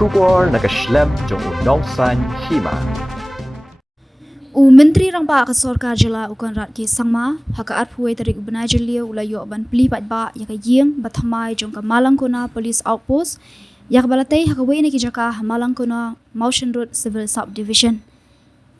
Shubor nakaslem jong unongsan Hima. Myntri Rangbah ka sarkar jala ukan rat ki sangma haka arpuai tarik ubna jelia ulayo ban Plie ba yaka Ïing Bathymmai jong ka Mallangkona police outpost yak balatai haka wei ki jaka Mallangkona Mountain Road Civil Subdivision.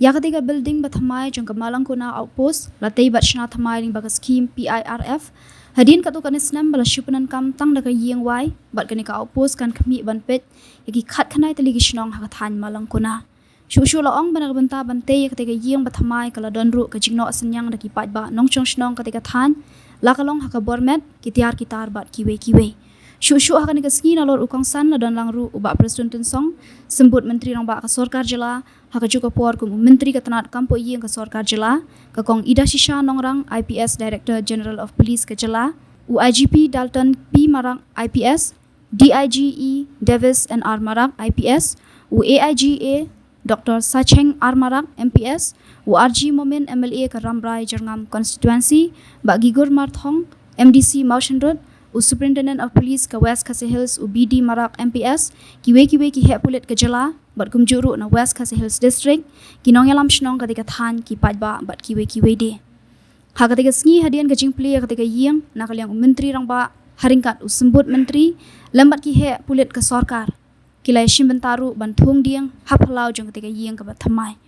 Yak tiga building Bathymmai jong ka Mallangkona outpost latai bat shna thamai ling baga scheme PIRF hadin katu kanis nam bala shupanan kam tang da ka Ïing wai bat kani ka outpost kan kami ban pet yaki khat khanai tali ki shnong haka than Mallangkona. Shushu laong banak banta bante ketika Ïing Bathymmai kala donru ke jingno senyang daki pat ba nongchong shnong ketika than lakalong haka bormet kitiar kitar bat kiwe. Shushu haka ni keski na lor ukang san la don langru uba presiden song sembut Myntri Rangbah ka sarkar jela haka juga por kum Myntri ka tanat kampo Ïing ka sarkar jela ka kong Ida Shisha nongrang IPS Director General of Police ka jela IGP Dalton P Marang IPS DIGE Davis and R Marang IPS AIGA Dr. Sacheng Armarak MPS, RG Momin MLA ke Ramrai Jerngam Constituency, Bak Gigur Marthong, MDC Mountain Road, Superintendent of Police ke West Khasi Hills BD Marak MPS, kiwe ki hek pulit ke jela, bat kumjuru na West Khasi Hills District, kinong yalam shnong ketika than ki pajba bat kiwe de. Ha ketika sngi hadian ke jing Plie ketika Ïing nak liang Myntri Rangbah haringkat usembut Myntri lambat ki hek pulit ke sarkar. Kilai shimbentaru bantung diang hapalau jong ketika Ïing ke Bathymmai.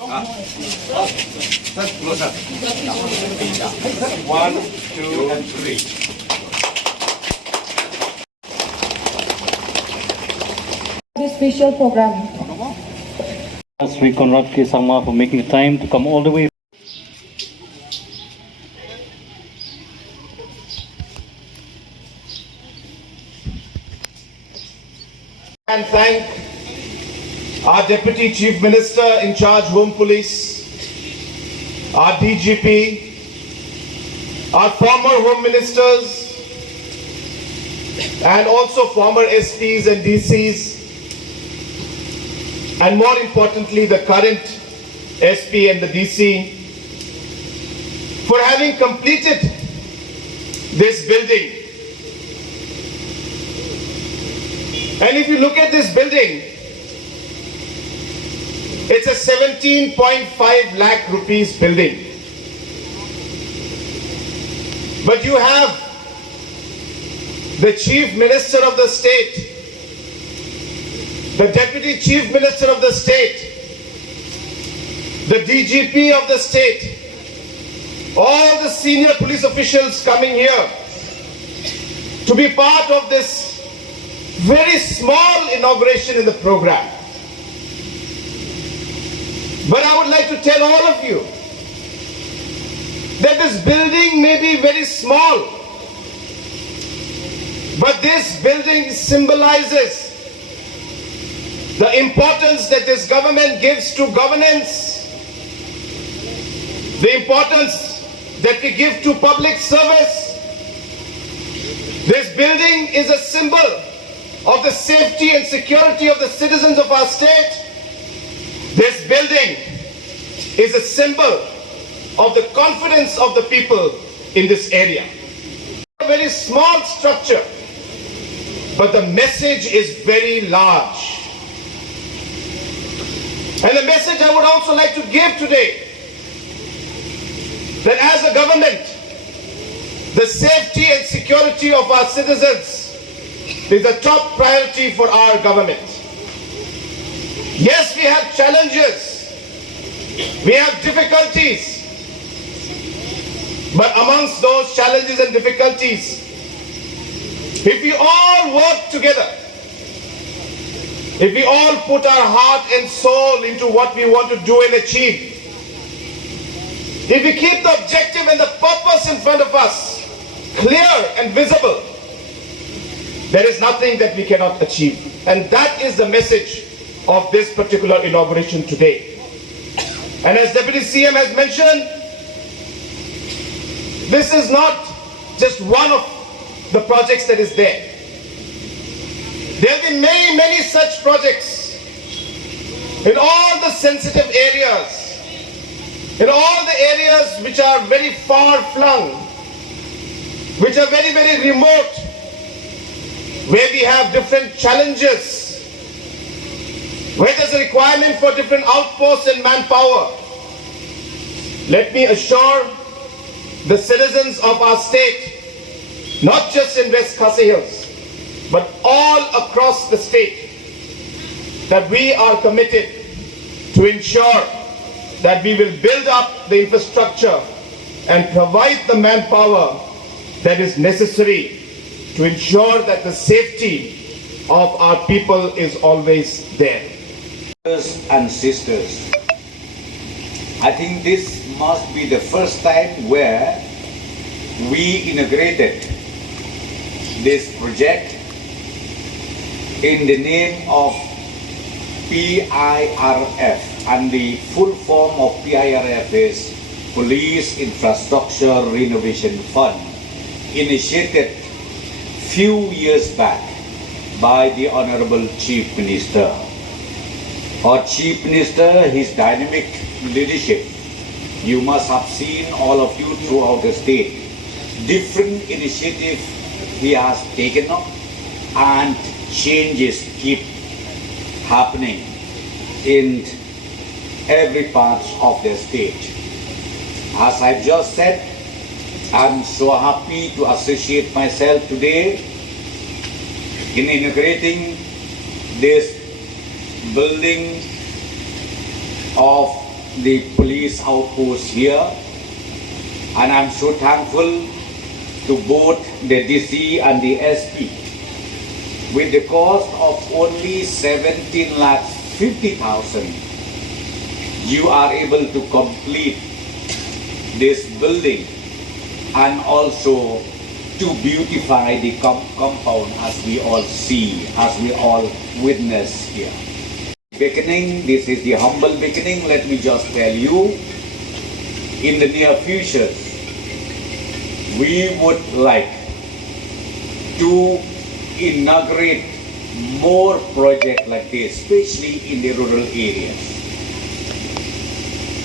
1, 2, and 3. This special program. Sri Conrad K. Sangma for making time to come all the way. And thank our Deputy Chief Minister in charge Home Police, our DGP, our former Home Ministers, and also former SPs and DCs, and more importantly the current SP and the DC, for having completed this building. And if you look at this building, it's a 17.5 lakh rupees building. But you have the Chief Minister of the state, the Deputy Chief Minister of the state, the DGP of the state, all the senior police officials coming here to be part of this very small inauguration in the program. But I would like to tell all of you that this building may be very small, but this building symbolizes the importance that this government gives to governance, the importance that we give to public service. This building is a symbol of the safety and security of the citizens of our state. This building is a symbol of the confidence of the people in this area. A very small structure, but the message is very large. And the message I would also like to give today, that as a government, the safety and security of our citizens is the top priority for our government. Yes, we have challenges, we have difficulties, but amongst those challenges and difficulties, if we all work together, if we all put our heart and soul into what we want to do and achieve, if we keep the objective and the purpose in front of us clear and visible, there is nothing that we cannot achieve. And that is the message of this particular inauguration today. And as Deputy CM has mentioned, this is not just one of the projects that is there. There have been many such projects in all the sensitive areas, in all the areas which are very far flung, which are very remote, where we have different challenges, where there's a requirement for different outposts and manpower. Let me assure the citizens of our state, not just in West Khasi Hills, but all across the state, that we are committed to ensure that we will build up the infrastructure and provide the manpower that is necessary to ensure that the safety of our people is always there. Brothers and sisters, I think this must be the first time where we integrated this project in the name of PIRF, and the full form of PIRF is Police Infrastructure Renovation Fund, initiated few years back by the Honorable Chief Minister. Our Chief Minister, his dynamic leadership, you must have seen, all of you, throughout the state, different initiatives he has taken up, and changes keep happening in every part of the state. As I've just said, I'm so happy to associate myself today in integrating this building of the police outpost here, and I'm so thankful to both the DC and the SP. With the cost of only 17,50,000, you are able to complete this building and also to beautify the compound, as we all see, as we all witness here. Beginning, this is the humble beginning. Let me just tell you, in the near future, we would like to inaugurate more projects like this, especially in the rural areas.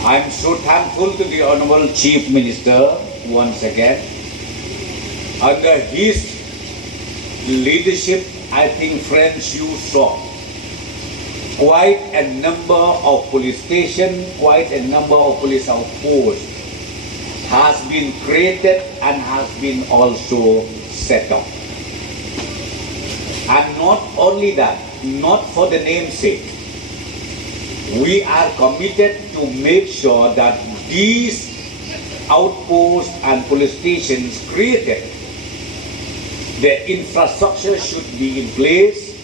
I'm so thankful to the Honorable Chief Minister once again. Under his leadership, I think, friends, you saw quite a number of police stations, quite a number of police outposts has been created and has been also set up. And not only that, not for the namesake, we are committed to make sure that these outposts and police stations created, the infrastructure should be in place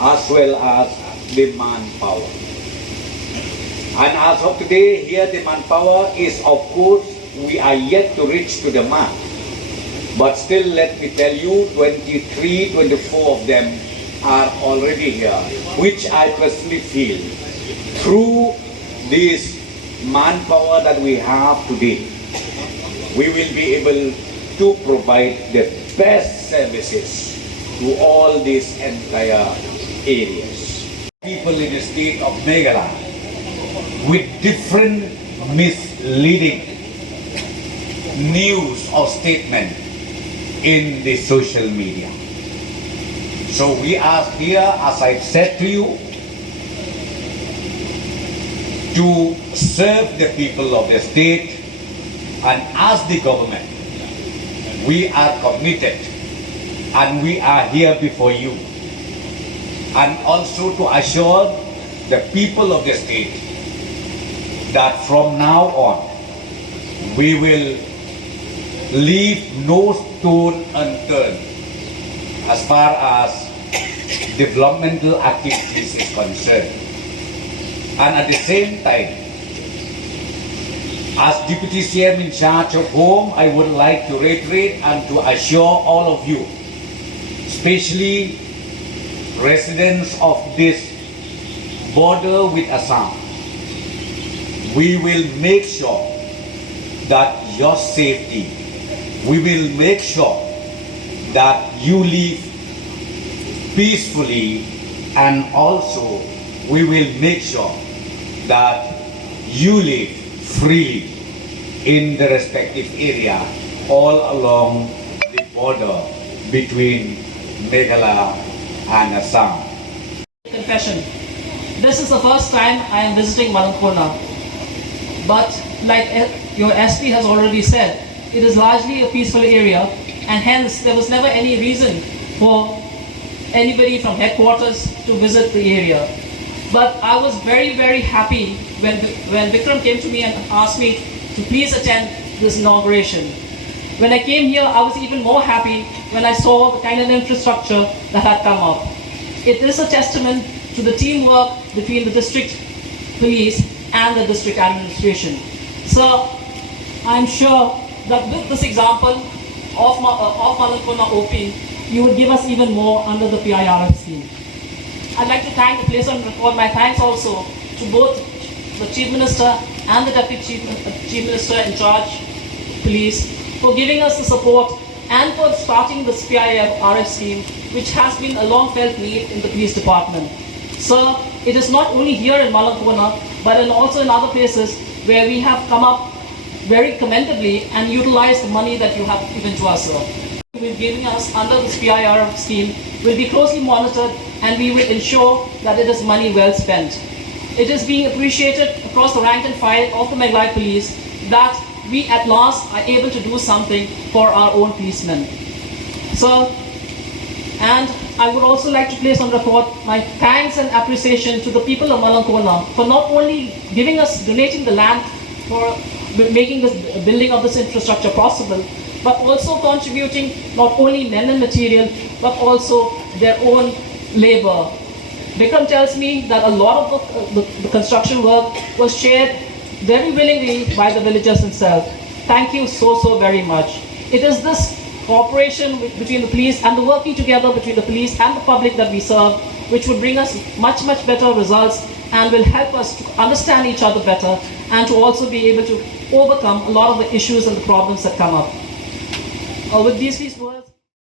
as well as the manpower. And as of today, here the manpower is, of course, we are yet to reach to the mark. But still, let me tell you, 23, 24 of them are already here, which I personally feel, through this manpower that we have today, we will be able to provide the best services to all these entire areas. People in the state of Meghalaya with different misleading news or statement in the social media. So we are here, as I said to you, to serve the people of the state, and as the government, we are committed and we are here before you, and also to assure the people of the state that from now on we will leave no stone unturned as far as developmental activities is concerned. And at the same time, as Deputy CM in charge of Home, I would like to reiterate and to assure all of you, especially residents of this border with Assam, we will make sure that your safety, we will make sure that you live peacefully, and also we will make sure that you live freely in the respective area all along the border between Meghalaya and Assam. Confession. This is the first time I am visiting Mallangkona. But like your SP has already said, it is largely a peaceful area, and hence there was never any reason for anybody from headquarters to visit the area. But I was very, very happy when Vikram came to me and asked me to please attend this inauguration. When I came here, I was even more happy when I saw the kind of infrastructure that had come up. It is a testament to the teamwork between the district police and the district administration. So I'm sure that with this example of Mallangkona OP, you would give us even more under the PIRF scheme. I'd like to place on record my thanks also to both the Chief Minister and the Deputy Chief Minister in charge, police, for giving us the support and for starting this PIRF scheme, which has been a long felt need in the police department. So it is not only here in Mallangkona, but also in other places where we have come up very commendably and utilized the money that you have given to us, sir. We're giving us under this PIRF scheme will be closely monitored, and we will ensure that it is money well spent. It is being appreciated across the rank and file of the Meghalaya Police that we at last are able to do something for our own policemen. So, and I would also like to place on record my thanks and appreciation to the people of Mallangkona for not only donating the land for making this building of this infrastructure possible, but also contributing not only men and material, but also their own labor. Vikram tells me that a lot of the construction work was shared very willingly by the villagers themselves. Thank you so very much. It is this cooperation between the police and the working together between the police and the public that we serve, which would bring us much better results and will help us to understand each other better and to also be able to overcome a lot of the issues and the problems that come up. With these